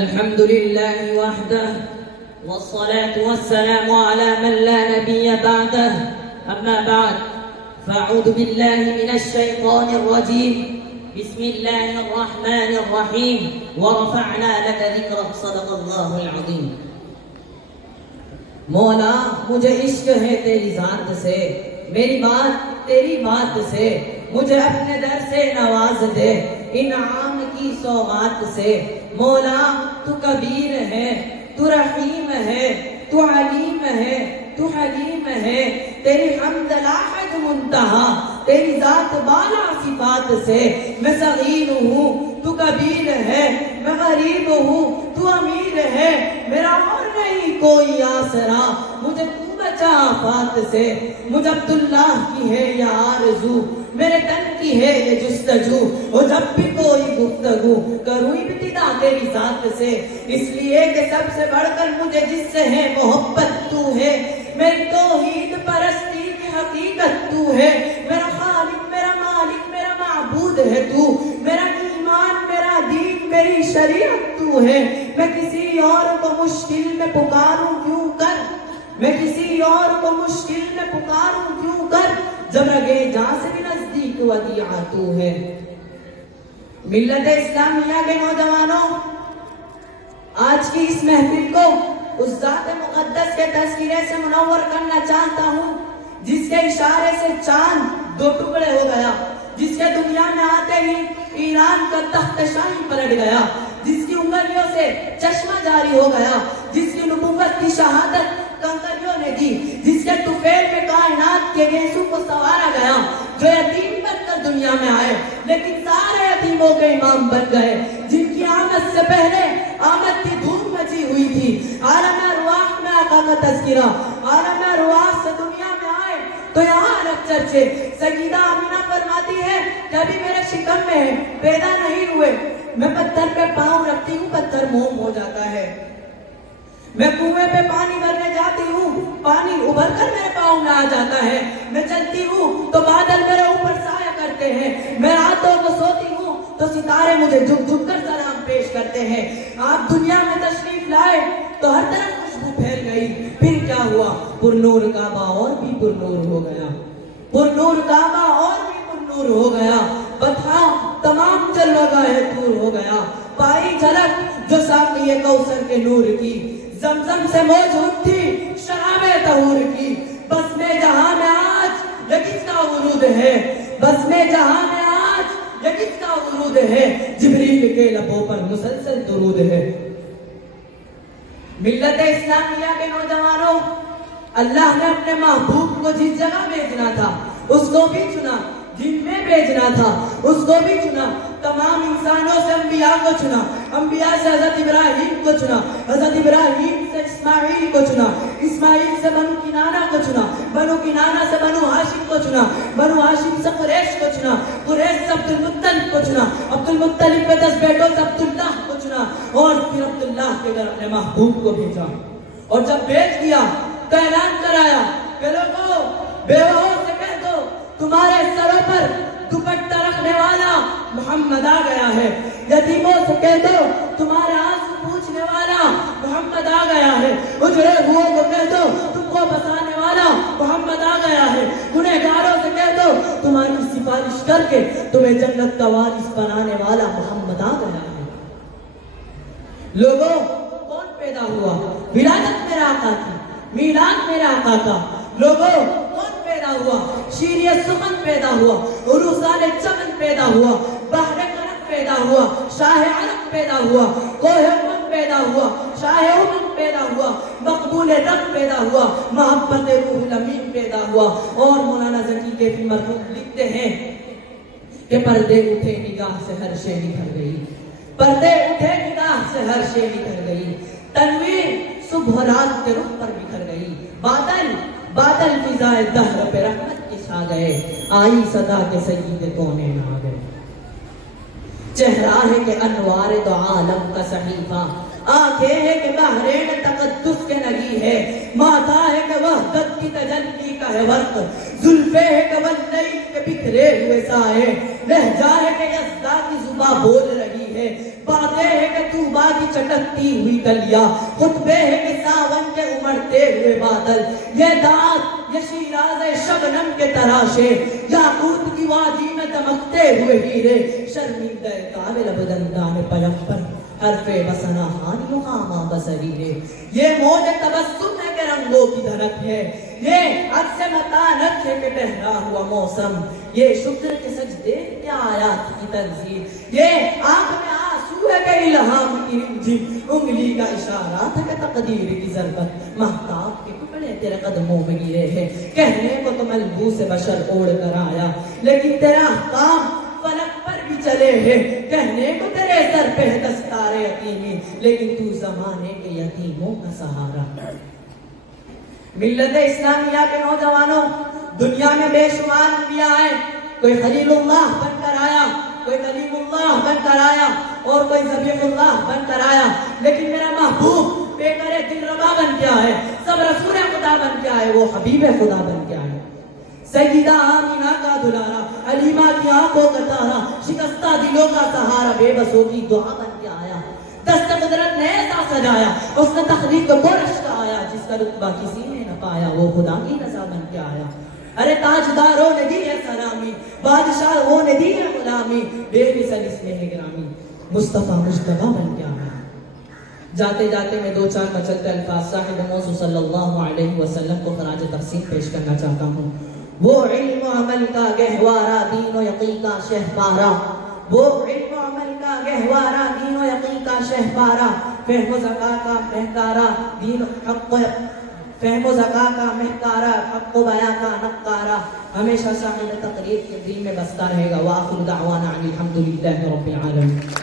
الحمد لله وحده والصلاة والسلام على من لا نبي بعده أما بعد فأعوذ بالله من الشيطان الرجيم بسم الله الرحمن الرحيم ورفعنا لك ذكرك صدق الله العظيم. مولا مجھے عشق ہے تیری ذات سے، میری بات تیری بات سے، مجھے اپنے در سے نواز دے انعام کی سوغات سے. مولا تو کبیر ہے، تو رحیم ہے، تو علیم ہے، تو حلیم ہے. تیری حمد لا حد منتہا، تیری ذات بالا صفات سے. میں صغیر ہوں تو کبیر ہے، میں غریب ہوں تو امیر ہے. میرا اور نہیں کوئی آسرا، مجھے تو بچا آفات سے. مجھ عبداللہ کی ہے یہ آرزو، میرے تن کی ہے یہ جستجو، اور جب بھی کوئی گفتگو کروں ابتدا تیری ذات سے. اس لیے کہ سب سے بڑھ کر مجھے جس سے ہے محبت تو ہے. میری توحید پرستی کی حقیقت تو ہے. میرا خالق، میرا مالک، میرا معبود ہے تو. میرا ایمان، میرا دین، میری شریعت تو ہے. میں کسی اور کو مشکل میں پکاروں کیوں کر، میں کسی اور کو مشکل میں پکاروں کیوں کر، جب رگے جاں سے بھی نزدیک ودیعہ تو ہے. ملت اسلامیہ کے نوجوانوں، آج کی اس محفل کو اس ذات مقدس کے تذکرے سے منور کرنا چاہتا ہوں جس کے اشارے سے چاند دو ٹکڑے ہو گیا، جس کے دنیا میں آتے ہی ایران کا تخت شاہی پلٹ گیا، جس کی انگلیوں سے چشمہ جاری ہو گیا، جس کی نبوت کی شہادت کنکریوں نے دی، جس کے طفیل میں کائنات کے گیسو کو سوارا گیا، جو یتیم بن کر دنیا میں آئے لیکن سارے یتیموں کے امام بن گئے، جن کی آمد سے پہلے آمد کی دھوم مچی ہوئی تھی. عالم ارواح میں آقا کا تذکرہ، عالم ارواح سے دنیا میں آئے تو یہاں الگ چرچے. سیدہ آمینہ فرماتی ہے کہ ابھی میرے شکم میں ہے، پیدا نہیں ہوئے. میں پتھر پہ پاؤں رکھتی ہوں، پتھر موم ہو جاتا ہے. میں کنویں پہ پانی بھرنے جاتی ہوں، پانی ابھر کر میرے پاؤں میں آ جاتا ہے. میں چلتی ہوں تو بادل میرے اوپر سایہ کرتے ہیں. میں راتوں کو سوتی ہوں تو ستارے مجھے جھک جھک کر سلام پیش کرتے ہیں. آپ دنیا میں تشریف لائے تو ہر طرف خوشبو پھیل گئی. پھر کیا ہوا؟ پر نور کعبہ اور بھی پر نور ہو گیا، پر نور کعبہ اور بھی پر نور ہو گیا. بتھا تمام جلوگاہ طور ہو گیا. پائی جھلک جو ساقی کوثر کے نور کی، زمزم سے موجود تھی شراب طہور کی. بس میں جہاں میں آج یہ کس کا ورود ہے، بس میں جہاں میں آج یہ کس کا ورود ہے، جبریل کے لبوں پر مسلسل درود ہے. ملت اسلامیہ کے نوجوانوں، اللہ نے اپنے محبوب کو جس جگہ بھیجنا تھا اس کو بھی چنا، جن میں بھیجنا تھا اس کو بھی چنا. تمام انسانوں سے انبیاء کو چنا، انبیاء سے حضرت ابراہیم کو چنا، حضرت ابراہیم سے اسماعیل کو چنا، اسماعیل سے بنو کنانہ کو چنا، بنو کنانہ سے بنو ہاشم کو چنا، بنو ہاشم سے قریش کو چنا، قریش سے عبد المطلب کو چنا، عبد المطلب کے 10 بیٹوں سے عبداللہ کو چنا، اور پھر عبداللہ کے گھر اپنے محبوب کو بھیجا. اور جب بھیج دیا تو اعلان کرایا کہ لوگوں، بیواؤں سے کہہ دو تمہارے سروں پر دوپٹہ رکھنے والا محمد آ گیا ہے. یتیموں سے کہہ دو تمہارے آنسو پوچھنے والا محمد آ گیا ہے. اجڑے ہوئوں کو کہہ دو تم کو بسانے والا محمد آ گیا ہے. گنہگاروں سے کہہ دو تمہاری سفارش کر کے تمہیں جنت کا وارث بنانے والا محمد آ گیا ہے. لوگوں، کون پیدا ہوا؟ ولادت میرے آقا کی، میلاد میرے آقا کا. لوگوں، کون پیدا ہوا؟ شیر سخن پیدا ہوا، عروسان چمن پیدا ہوا، بحر کرم پیدا ہوا، شاہ علم پیدا ہوا، کوہ امن پیدا ہوا، شاہ امن پیدا ہوا، مقبول رب پیدا ہوا، محبت روح الامین پیدا ہوا. اور مولانا ذکی کے فی مرحوم لکھتے ہیں کہ پردے اٹھے نگاہ سے ہر شے نکھر گئی، پردے اٹھے نگاہ سے ہر شے نکھر گئی. تنویر صبح رات کے رخ پر بکھر گئی. بادل فضائے دہر پہ رحمت کے چھا گئے، آئی صدا کے سید کونین آ گئے. چہرہ ہے کہ انوار دو عالم کا صحیفہ، آنکھیں ہے کہ بحرین تقدس کے نگی ہے، ماتھا ہے کہ وحدت کی تجلی کا ہے ورق، زلفیں ہے کہ واللیل کے بکھرے ہوئے سائے، لہجہ ہے کہ یزدہ کی زباں بول رہی رہی ہے، باتیں ہے کہ طوبا کی چٹکتی ہوئی گلیاں، خطبے ہے کہ ساون کے امڑتے ہوئے بادل، یہ دانت یہ شیراز شبنم کے تراشے، یاقوت کی وادی میں دمکتے ہوئے ہیرے، شرمندہ قابل ابدندان پیغمبر حرف بسنا ہانی خامہ بصریرے، یہ موج تبسم ہے کہ رنگوں کی دھڑک ہے، یہ عکس متانت ہے کہ بہرا ہوا موسم، یہ شکر کے سجدے کیا آیات کی تنزیل، یہ آنکھ میں آنسو ہے کہ الہام کی رنجی، انگلی کا اشارات ہے کہ تقدیر کی ضربت، مہتاب کے ٹکڑے تیرے قدموں میں گرے ہیں، کہنے کو تو ملبوس بشر اوڑھ کر آیا، لیکن تیرا احکام فلک پر بھی چلے ہیں، کہنے کو تیرے سر پہ ہے دستار یتیمی، لیکن تو زمانے کے یتیموں کا سہارا۔ ملت اسلامیہ کے نوجوانوں، دنیا میں بے شمار انبیاء آئے، کوئی خلیل اللہ بن کر آیا، کوئی کلیم اللہ بن کر آیا، اور کوئی ذبیح اللہ بن کر آیا، لیکن میرا محبوب بے کرے دل ربا بن کے آئے، سب رسول خدا بن کے آئے، وہ حبیب خدا بن کے آئے۔ سیدہ آمینہ کا دلارا، علیمہ کی آنکھوں کا تارا، شکستہ دلوں کا سہارا، بے بسوں کی دعا بن کے آیا، دست قدرت نے ایسا سجایا، اس نے تخلیق کو رشتہ آیا، جس کا رتبہ کسی نے نہ پایا، وہ خدا کی رضا بن کے آیا۔ ارے تاجداروں نے دی ہے سلامی، بادشاہوں نے دی ہے غلامی، بے مثل اس میں ہے گرامی، مصطفیٰ مجتبیٰ بن کے آیا۔ جاتے جاتے میں دو چار مچلتے الفاظ صاحب موضوع صلی اللہ علیہ وسلم کو خراج تقسیم پیش کرنا چاہتا ہوں۔ وہ علم و عمل کا گہوارہ، دین و یقین کا شہپارہ، وہ علم و عمل کا گہوارہ، دین و یقین کا شہپارہ، فہم و ذکا کا مہکارہ، دین حق و فہم و ذکا کا مہکارہ، حق و بیاں کا نقارہ، ہمیشہ صاحب تقریر کے دل میں بستا رہے گا۔ وآخر دعوانا الحمدللہ رب العالمین۔